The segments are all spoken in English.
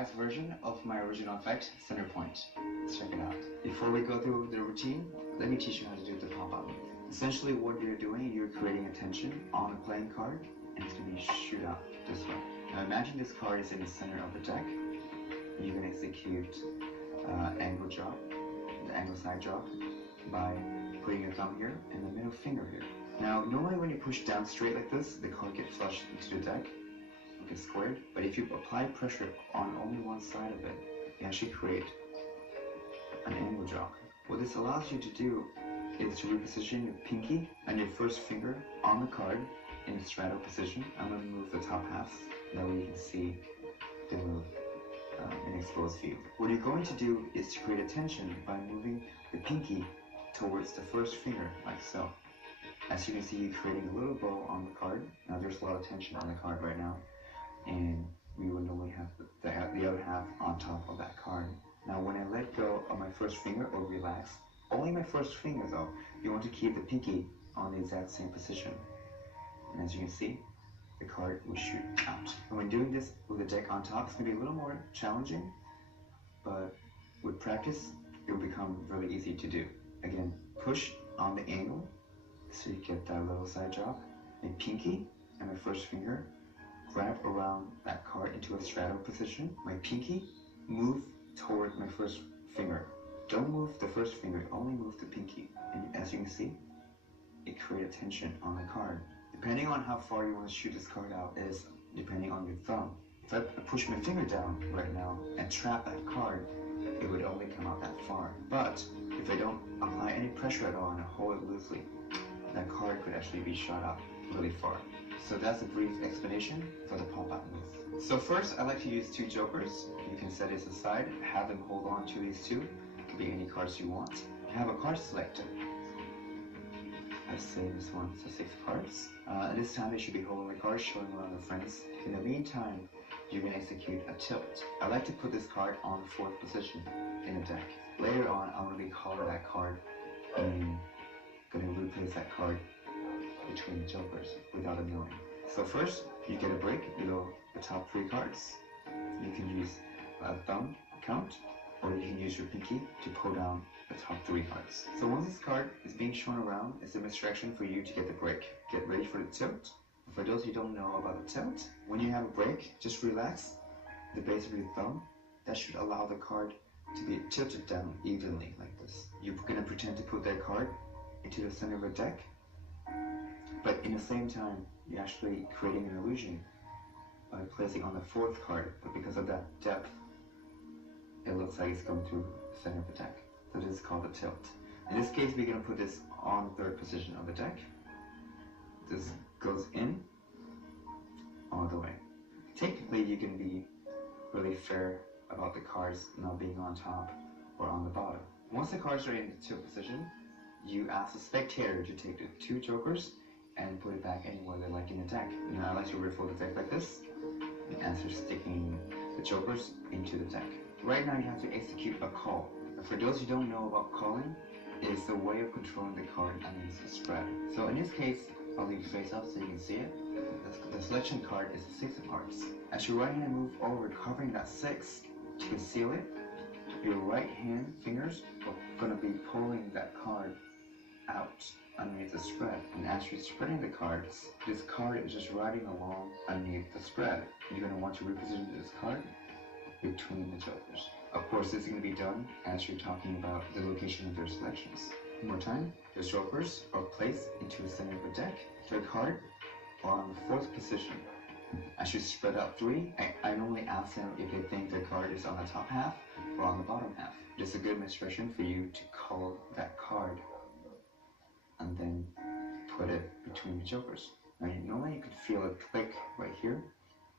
revised version of my original effect, Center Point. Let's check it out. Before we go through the routine, let me teach you how to do the pop-up move. Essentially what you're doing, you're creating a tension on a playing card, and it's going to shoot out this way. Now imagine this card is in the center of the deck. You can execute angle drop, the angle side drop, by putting your thumb here and the middle finger here. Now normally when you push down straight like this, the card gets flushed into the deck, gets squared, but if you apply pressure on only one side of it, you actually create an angle drop. What this allows you to do is to reposition your pinky and your first finger on the card in a straddle position. I'm going to move the top half, that way you can see the move in exposed view. What you're going to do is to create a tension by moving the pinky towards the first finger, like so. As you can see, you're creating a little bow on the card. Now there's a lot of tension on the card right now, and we would normally have the other half on top of that card. Now when I let go of my first finger or relax, only my first finger though, you want to keep the pinky on the exact same position. And as you can see, the card will shoot out. And when doing this with the deck on top, it's going to be a little more challenging, but with practice, it will become really easy to do. Again, push on the angle, so you get that little side drop. My pinky and my first finger grab around that card into a straddle position. My pinky move toward my first finger. Don't move the first finger, only move the pinky. And as you can see, it creates tension on the card. Depending on how far you want to shoot this card out is depending on your thumb. If I push my finger down right now and trap that card, it would only come out that far. But if I don't apply any pressure at all and I hold it loosely, that card could actually be shot out really far. So that's a brief explanation for the pop-out move. So first, I like to use two jokers. You can set this aside, have them hold on to these two. It could be any cards you want. You have a card selector. I'd say this one, so 6 cards. At this time, they should be holding the cards, showing around their friends. In the meantime, you can execute a tilt. I like to put this card on the 4th position in the deck. Later on, I'll really color that card and going to replace that card between the jokers without them knowing. So first, you get a break below the top 3 cards. You can use a thumb count, or you can use your pinky to pull down the top 3 cards. So once this card is being shown around, it's a misdirection for you to get the break. Get ready for the tilt. For those who don't know about the tilt, when you have a break, just relax the base of your thumb. That should allow the card to be tilted down evenly like this. You're going to pretend to put that card into the center of the deck, but in the same time, you're actually creating an illusion by placing on the 4th card, but because of that depth, it looks like it's going through the center of the deck. So this is called a tilt. In this case, we're going to put this on the 3rd position of the deck. This goes in all the way. Technically, you can be really fair about the cards not being on top or on the bottom. Once the cards are in the tilt position, you ask the spectator to take the 2 jokers and put it back anywhere they like in the deck. Now I like to riffle the deck like this, and answer sticking the jokers into the deck. Right now you have to execute a call. For those who don't know about calling, it is the way of controlling the card underneath the spread. So in this case, I'll leave face up so you can see it. The selection card is the 6 of hearts. As your right hand moves over, covering that 6 to conceal it, your right hand fingers are going to be pulling that card out underneath the spread. And as you're spreading the cards, this card is just riding along underneath the spread. You're going to want to reposition this card between the jokers. Of course, this is going to be done as you're talking about the location of your selections. One more time, the jokers are placed into the center of the deck. Their card are on the 4th position. As you spread out 3, I normally ask them if they think their card is on the top half or on the bottom half. It is a good misdirection for you to call that card and then put it between the jokers. Now normally you could feel a click right here,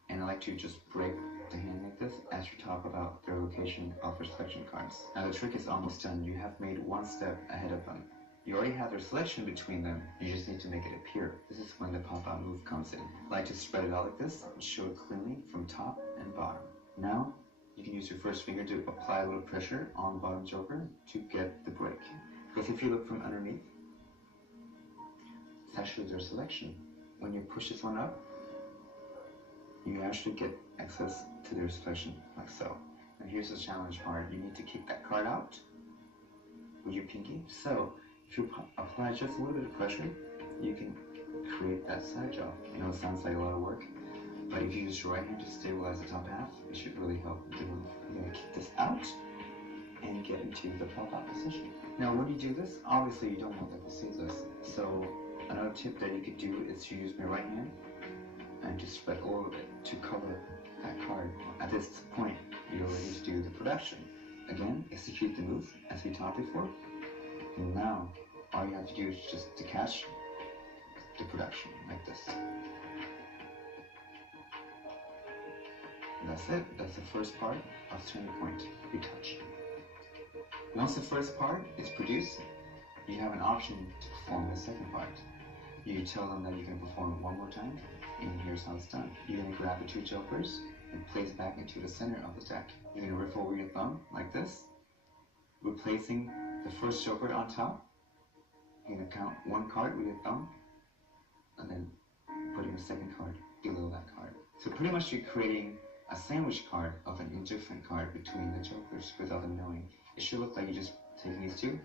and I like to just break the hand like this as you talk about the location of your selection cards. Now the trick is almost done. You have made 1 step ahead of them. You already have their selection between them, you just need to make it appear. This is when the pop-out move comes in. I like to spread it out like this and show it cleanly from top and bottom. Now, you can use your first finger to apply a little pressure on the bottom joker to get the break. Because if you look from underneath, it's actually their selection. When you push this one up, you actually get access to their selection, like so. And here's the challenge part. You need to kick that card out with your pinky. So if you apply just a little bit of pressure, you can create that side jaw. I know it sounds like a lot of work, but if you use your right hand to stabilize the top half, it should really help the move. You're gonna kick this out and get into the pop-out position. Now when you do this, obviously you don't want them to see this. So another tip that you could do is to use my right hand and just spread a little bit to cover that card. At this point, you're ready to do the production. Again, execute the move as we taught before. And now, all you have to do is just to catch the production, like this. And that's it. That's the first part of turning point, retouch. Once the first part is produced, you have an option to perform the second part. You tell them that you can perform it one more time, and here's how it's done. You're going to grab the two jokers and place it back into the center of the deck. You're going to riff over your thumb like this, replacing the first joker on top. You're going to count one card with your thumb, and then putting the second card below that card. So pretty much you're creating a sandwich card of an indifferent card between the jokers without them knowing. It should look like you just take these two,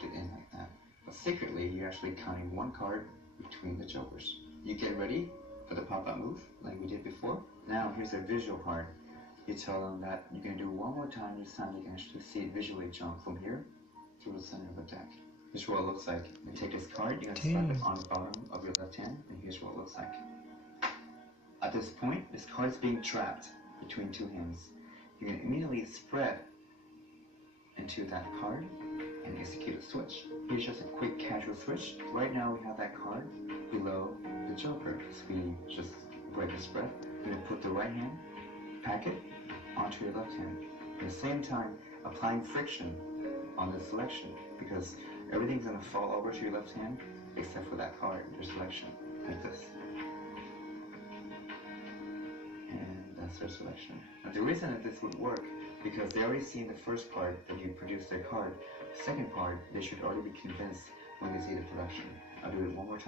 put it in like that. But secretly, you're actually counting one card between the jokers. You get ready for the pop-out move, like we did before. Now, here's the visual part. You tell them that you're going to do one more time. This time you can actually see it visually jump from here through the center of the deck. Here's what it looks like. You take this card, you're going to slap it on the bottom of your left hand, and here's what it looks like. At this point, this card is being trapped between two hands. You're going to immediately spread into that card and execute a switch. Here's just a quick casual switch. Right now we have that card below the joker, so we just break the spread. You're going to put the right hand packet onto your left hand. At the same time, applying friction on the selection, because everything's going to fall over to your left hand except for that card, your selection, like this. And that's their selection. Now the reason that this would work, because they already seen the first part that you produced their card. The second part, they should already be convinced when they see the production. I'll do it one more time.